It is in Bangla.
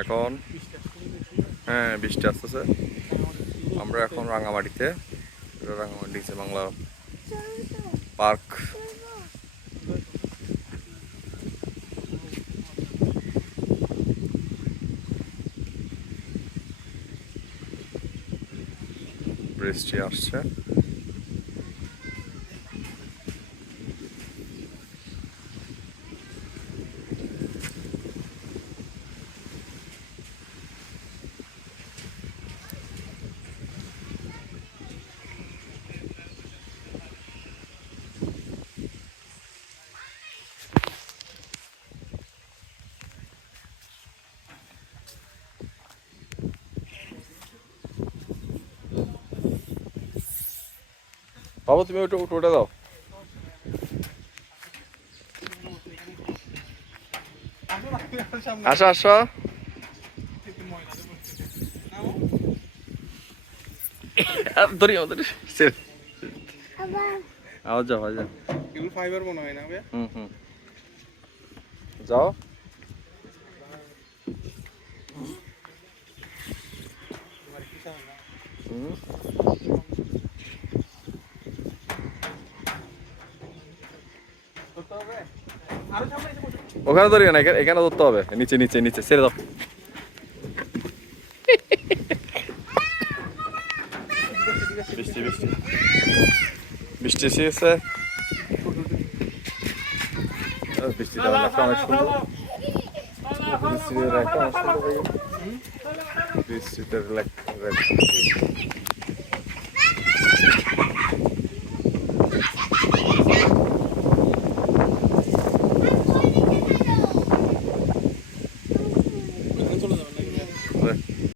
এখন হ্যাঁ বৃষ্টি আসতেছে। আমরা এখন রাঙামাটিতে, রাঙামাটি বাংলা পার্ক। বৃষ্টি আসছে। বাবা তুমি ওটা ওটা দাও। আসো আসো। ধরি আমাদের আওয়াজ যাও আওয়াজ যাও। এগুলো ফাইবার মনে হয় না ভাই? হুম যাও। ওখানে ধরিও না, এখানে ধরতে হবে। নিচে নিচে নিচে ছেড়ে দাও। বৃষ্টি বৃষ্টি বৃষ্টি এসে গেছে। বৃষ্টিটা অনেক সুন্দর। বৃষ্টিটা অনেক সুন্দর। বৃষ্টিটা